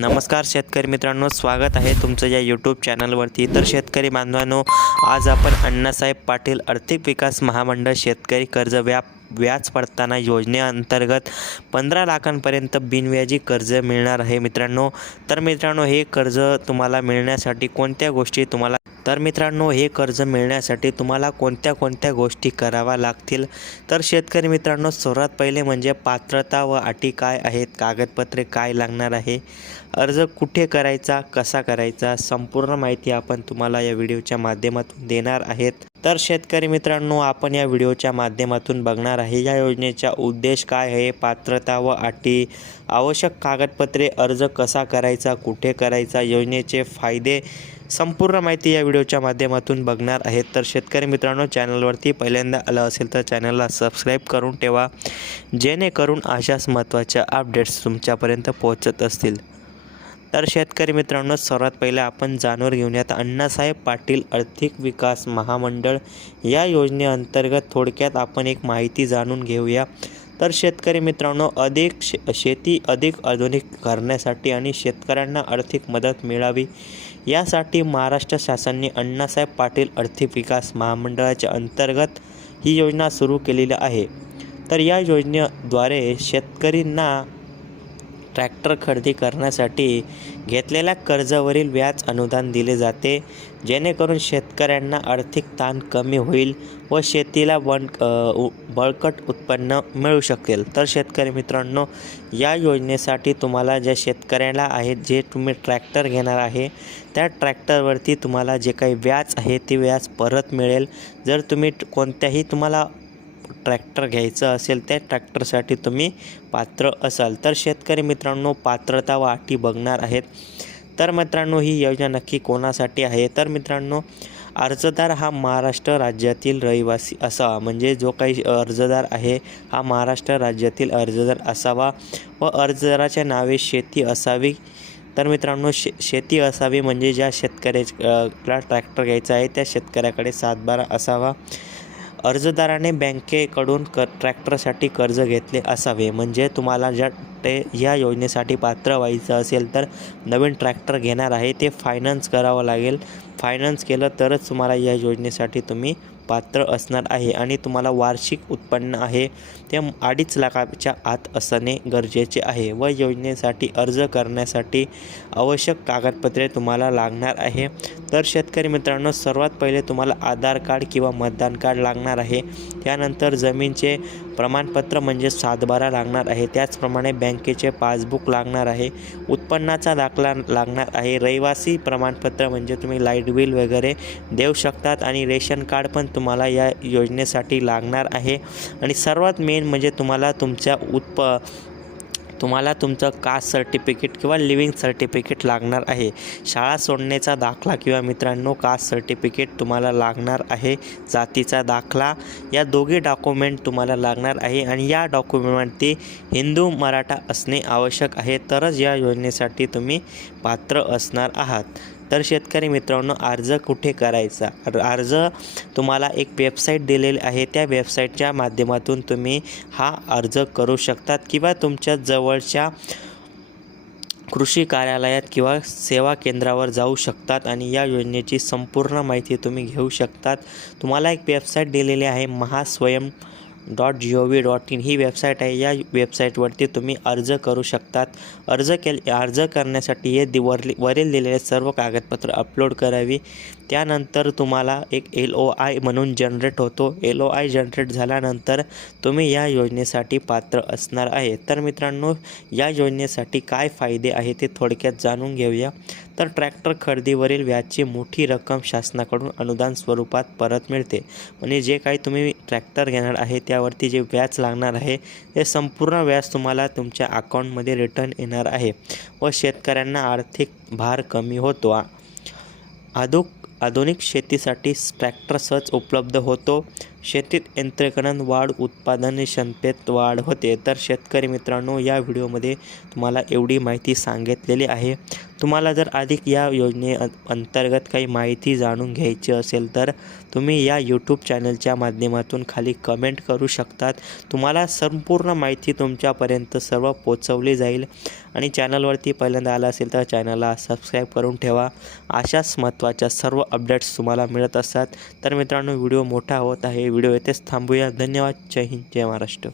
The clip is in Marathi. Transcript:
नमस्कार शेतकरी मित्रांनो स्वागत आहे तुमचं या यूट्यूब चॅनलवरती तर शेतकरी बांधवांनो आज आपण अण्णासाहेब पाटील आर्थिक विकास महामंडळ शेतकरी कर्ज व्याप व्याज पडताना योजनेअंतर्गत पंधरा लाखांपर्यंत बिनव्याजी कर्ज मिळणार आहे मित्रांनो. तर मित्रांनो हे कर्ज तुम्हाला मिळण्यासाठी कोणत्या गोष्टी तुम्हाला तर मित्रांनो हे कर्ज मिळण्यासाठी तुम्हाला कोणत्या कोणत्या गोष्टी कराव्या लागतील? तर शेतकरी मित्रांनो सर्वात पहिले म्हणजे पात्रता व अटी काय आहेत? कागदपत्रे काय लागणार आहे? अर्ज कुठे करायचा? कसा करायचा? संपूर्ण माहिती आपण तुम्हाला या व्हिडिओच्या माध्यमातून देणार आहेत. तर शेतकरी मित्रांनो आपण या व्हिडिओच्या माध्यमातून बघणार आहे या योजनेचा उद्देश काय आहे पात्रता व अटी आवश्यक कागदपत्रे अर्ज कसा करायचा कुठे करायचा योजनेचे फायदे संपूर्ण माहिती या व्हिडिओच्या माध्यमातून बघणार आहेत तर शेतकरी मित्रांनो चॅनलवरती पहिल्यांदा आलं असेल तर चॅनलला सबस्क्राईब करून ठेवा जेणेकरून अशाच महत्त्वाच्या अपडेट्स तुमच्यापर्यंत पोहोचत असतील. तर शेतकरी मित्रांनो सर्वात पहिले आपण जाणून घेऊयात अण्णासाहेब पाटील आर्थिक विकास महामंडळ या योजनेअंतर्गत थोडक्यात आपण एक माहिती जाणून घेऊया. तर शेतकरी मित्रांनो अधिक शे शेती अधिक आधुनिक करण्यासाठी आणि शेतकऱ्यांना आर्थिक मदत मिळावी यासाठी महाराष्ट्र शासनाने अण्णासाहेब पाटील आर्थिक विकास महामंडळाच्या अंतर्गत ही योजना सुरू केलेली आहे. तर या योजनेद्वारे शेतकरींना ट्रॅक्टर खरेदी करण्यासाठी घेतलेल्या कर्जावरील व्याज अनुदान दिले जाते जेणेकरून शेतकऱ्यांना आर्थिक ताण कमी होईल व शेतीला वन उ- बळकट उत्पन्न मिळू शकेल. तर शेतकरी मित्रांनो या योजनेसाठी तुम्हाला ज्या शेतकऱ्याला आहेत जे तुम्ही ट्रॅक्टर घेणार आहे त्या ट्रॅक्टरवरती तुम्हाला जे काही व्याज आहे ते व्याज परत मिळेल. जर तुम्ही कोणत्याही तुम्हाला ट्रॅक्टर घ्यायचं असेल त्या ट्रॅक्टरसाठी तुम्ही पात्र असाल. तर शेतकरी मित्रांनो पात्रता व अटी बघणार आहेत. तर मित्रांनो ही योजना नक्की कोणासाठी आहे? तर मित्रांनो अर्जदार हा महाराष्ट्र राज्यातील रहिवासी असावा. म्हणजे जो काही अर्जदार आहे हा महाराष्ट्र राज्यातील अर्जदार असावा व अर्जदाराच्या नावे शेती असावी. तर मित्रांनो शे शेती असावी म्हणजे ज्या शेतकऱ्याला ट्रॅक्टर घ्यायचा आहे त्या शेतकऱ्याकडे सातबारा असावा. अर्जदाराने बँकेकडून क ट्रॅक्टरसाठी कर्ज घेतले असावे. म्हणजे तुम्हाला ज्या ते या योजनेसाठी पात्र व्हायचं असेल तर नवीन ट्रॅक्टर घेणार आहे ते फायनान्स करावं लागेल. फायनान्स केलं तरच तुम्हाला या योजनेसाठी तुम्ही पात्र असणार आहे आणि तुम्हाला वार्षिक उत्पन्न आहे. ते अडीच लाखाच्या आत असणे गरजेचे आहे व योजनेसाठी अर्ज करण्यासाठी आवश्यक कागदपत्रे तुम्हाला लागणार आहे. तर शेतकरी मित्रांनो सर्वात पहिले तुम्हाला आधार कार्ड किंवा मतदान कार्ड लागणार आहे. त्यानंतर जमीनचे प्रमाणपत्र म्हणजे सातबारा लागणार आहे. त्याचप्रमाणे बँकेचे पासबुक लागणार आहे. उत्पन्नाचा दाखला लागणार आहे. रहिवासी प्रमाणपत्र म्हणजे तुम्ही लाइट बिल वगैरे देऊ शकतात आणि रेशन कार्ड पण तुम्हाला या योजनेसाठी लागणार आहे. आणि सर्वात मेन म्हणजे तुम्हाला तुमच्या उत्प तुम्हाला तुमचं कास्ट सर्टिफिकेट किंवा लिव्हिंग सर्टिफिकेट लागणार आहे. शाळा सोडण्याचा दाखला किंवा मित्रांनो कास्ट सर्टिफिकेट तुम्हाला लागणार आहे. जातीचा दाखला या दोघे डॉक्युमेंट तुम्हाला लागणार आहे आणि या डॉक्युमेंटवरती हिंदू मराठा असणे आवश्यक आहे. तरच या योजनेसाठी तुम्ही पात्र असणार आहात. तर शेतकरी मित्रांनो अर्ज कुठे करायचा? अर्ज तुम्हाला एक वेबसाईट दिलेली आहे. त्या वेबसाईटच्या माध्यमातून तुम्ही हा अर्ज करू शकतात किंवा तुमच्या जवळच्या कृषी कार्यालयात किंवा सेवा केंद्रावर जाऊ शकतात आणि या योजनेची संपूर्ण माहिती तुम्ही घेऊ शकतात. तुम्हाला एक वेबसाईट दिलेली आहे Mahaswayam dot G O V dot in he website आहे. या वेबसाईटवरती तुम्ही अर्ज करू शकतात. अर्ज केल अर्ज करण्यासाठी हे दि वरली वरील दिलेले सर्व कागदपत्र अपलोड करावी. त्यानंतर तुम्हाला एक एल ओ आय म्हणून जनरेट होतो. एल ओ आय जनरेट झाल्यानंतर तुम्ही या योजनेसाठी पात्र असणार आहे. तर मित्रांनो या योजनेसाठी काय फायदे आहे ते थोडक्यात जाणून घेऊया. तर ट्रॅक्टर खरेदीवरील व्याजची मोठी रक्कम शासनाकडून अनुदान स्वरूपात परत मिळते. म्हणजे जे काही तुम्ही ट्रॅक्टर घेणार आहे त्यावरती जे व्याज लागणार आहे ते संपूर्ण व्याज तुम्हाला तुमच्या अकाउंटमध्ये रिटर्न येणार आहे व शेतकऱ्यांना आर्थिक भार कमी होतो. आधुक आधुनिक शेतीसाठी ट्रॅक्टर सहज उपलब्ध होतो. शेतीत यंत्रीकरण वाढ उत्पादन क्षमतेत वाढ होते. तर शेतकरी मित्रांनो या व्हिडिओमध्ये तुम्हाला एवढी माहिती सांगितलेली आहे. तुम्हाला जर अधिक या योजने अंतर्गत काही माहिती जाणून घ्यायची असेल तर तुम्ही या यूट्यूब चॅनलच्या माध्यमातून खाली कमेंट करू शकतात. तुम्हाला संपूर्ण माहिती तुमच्यापर्यंत सर्व पोचवली जाईल. आणि चॅनलवरती पहिल्यांदा आला असेल तर चॅनलला सबस्क्राईब करून ठेवा. अशाच महत्त्वाच्या सर्व अपडेट्स तुम्हाला मिळत असतात. तर मित्रांनो व्हिडिओ मोठा होत आहे. व्हिडिओ येथेच थांबूया. धन्यवाद. जय हिंद. जय महाराष्ट्र.